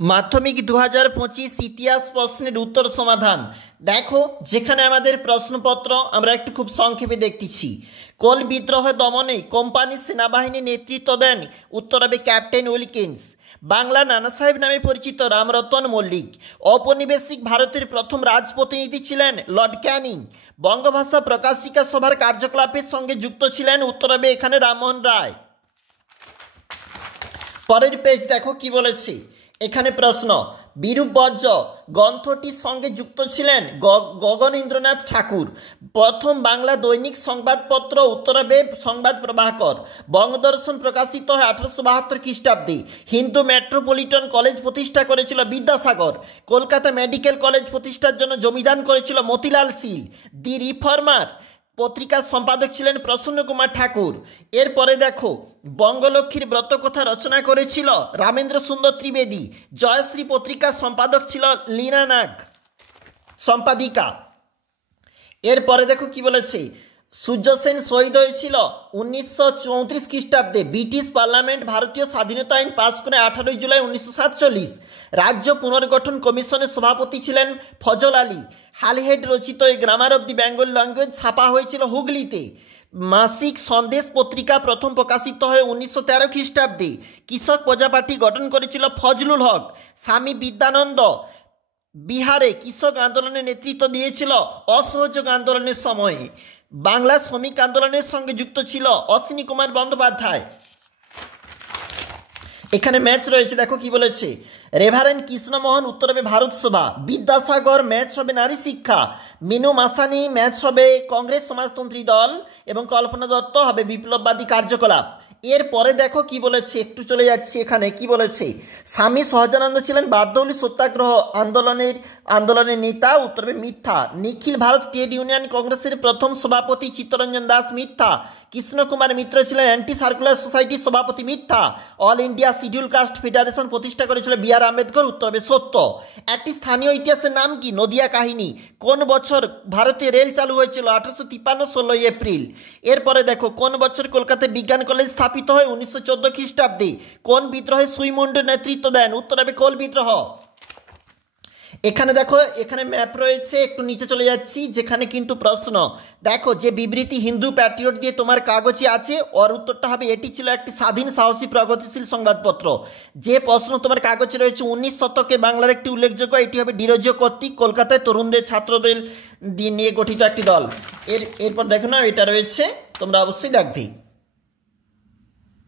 মাধ্যমিক 2025 ইতিহাস প্রশ্নের উত্তর সমাধান। দেখো, যেখানে আমাদের প্রশ্নপত্র আমরা একটু খুব সংক্ষেপে দেখতেছি। কোল বিদ্রোহ দমনে কোম্পানির সেনাবাহিনী নেতৃত্ব দেন? উত্তর হবে ক্যাপ্টেন উইলকিন্স। বাংলা নানা সাহেব নামে পরিচিত রামরতন মল্লিক। ঔপনিবেশিক ভারতের প্রথম রাজপ্রতিনিধি ছিলেন লর্ড ক্যানিং। বঙ্গভাষা প্রকাশিকা সভার কার্যকলাপের সঙ্গে যুক্ত ছিলেন? উত্তর হবে এখানে রামমোহন রায়। পরের পেজ দেখো কি বলেছে। এখানে প্রশ্ন, বিরূপ বর্জ্য গ্রন্থটির সঙ্গে যুক্ত ছিলেন গগনেন্দ্রনাথ ঠাকুর। প্রথম বাংলা দৈনিক সংবাদপত্র? উত্তর হবে সংবাদ প্রভাকর। বঙ্গদর্শন প্রকাশিত হয় 1872 খ্রিস্টাব্দে। হিন্দু মেট্রোপলিটন কলেজ প্রতিষ্ঠা করেছিল বিদ্যাসাগর। কলকাতা মেডিকেল কলেজ প্রতিষ্ঠার জন্য জমিদান করেছিল মতিলাল শীল। দি রিফর্মার পত্রিকার সম্পাদক ছিলেন প্রসন্ন কুমার ঠাকুর। এরপরে দেখো, বঙ্গলক্ষ্মীর ব্রতকথা রচনা করেছিল রামেন্দ্র সুন্দর ত্রিবেদী। জয়শ্রী পত্রিকার সম্পাদক ছিল লীনা নাগ সম্পাদিকা। এরপরে দেখো কি বলেছে, সূর্য সেন শহীদ হয়েছিল 1934 খ্রিস্টাব্দে। ব্রিটিশ পার্লামেন্ট ভারতীয় স্বাধীনতা আইন পাস করে 18 জুলাই 1947। রাজ্য পুনর্গঠন কমিশনের সভাপতি ছিলেন ফজল আলী। হালহেড রচিত এই grammar of the Bengal language ছাপা হয়েছিল হুগলিতে। মাসিক সন্দেশ পত্রিকা প্রথম প্রকাশিত হয় 1913 খ্রিস্টাব্দে। কৃষক প্রজাপার্টি গঠন করেছিল ফজলুল হক। স্বামী বিদ্যানন্দ বিহারে কৃষক আন্দোলনের নেতৃত্ব দিয়েছিল অসহযোগ আন্দোলনের সময়ে। বাংলা শ্রমিক আন্দোলনের সঙ্গে যুক্ত ছিল অশ্বিনী কুমার বন্দ্যোপাধ্যায়। এখানে ম্যাচ রয়েছে, দেখো কি বলেছে। রেভারেন্ড কৃষ্ণমোহন উত্তর হবে ভারত সভা। বিদ্যাসাগর ম্যাচ হবে নারী শিক্ষা। মিনু মাসানি ম্যাচ হবে কংগ্রেস সমাজতন্ত্রী দল। এবং কল্পনা দত্ত হবে বিপ্লববাদী কার্যকলাপ। এরপরে দেখো কি বলেছে, একটু চলে যাচ্ছি। এখানে কি বলেছে, স্বামী সহজানন্দ ছিলেন বারদৌলি সত্যাগ্রহ আন্দোলনের নেতা। উত্তর হবে মিথ্যা। নিখিল ভারত ট্রেড ইউনিয়ন কংগ্রেসের প্রথম সভাপতি চিত্তরঞ্জন দাস। মিথ্যা। কৃষ্ণকুমার মিত্র ছিলেন অ্যান্টি সার্কুলার সোসাইটির সভাপতি। মিথ্যা। All India schedule caste federation প্রতিষ্ঠা করেছিল বি.আর. আম্বেদকর। উত্তর হবে সত্য। একটি স্থানীয় ইতিহাসের নাম কি? নদিয়া কাহিনী। কোন বছর ভারতে রেল চালু হয়েছিল? 1853 16 এপ্রিল। এরপরে দেখো, কোন বছর কলকাতায় বিজ্ঞান কলেজ স্থাপিত হয়? 1914 খ্রিস্টাব্দে। কোন বিদ্রোহে সুইমুন্ডু নেতৃত্ব দেন? উত্তর হবে কোল বিদ্রোহ। এখানে দেখো, এখানে ম্যাপ রয়েছে, একটু নিচে চলে যাচ্ছি, যেখানে কিন্তু প্রশ্ন। দেখো, যে বিবৃতি হিন্দু প্যাট্রিয়ট দিয়ে তোমার কাগজে আছে, ওর উত্তরটা হবে এটি ছিল একটি স্বাধীন সাহসী প্রগতিশীল সংবাদপত্র। যে প্রশ্ন তোমার কাগজে রয়েছে 19 শতকে বাংলার একটি উল্লেখযোগ্য, এটি হবে ডিরোজিও কর্তৃক কলকাতায় তরুণদের ছাত্রদের নিয়ে গঠিত একটি দল। এরপর দেখো না, এটা রয়েছে, তোমরা অবশ্যই দেখবে।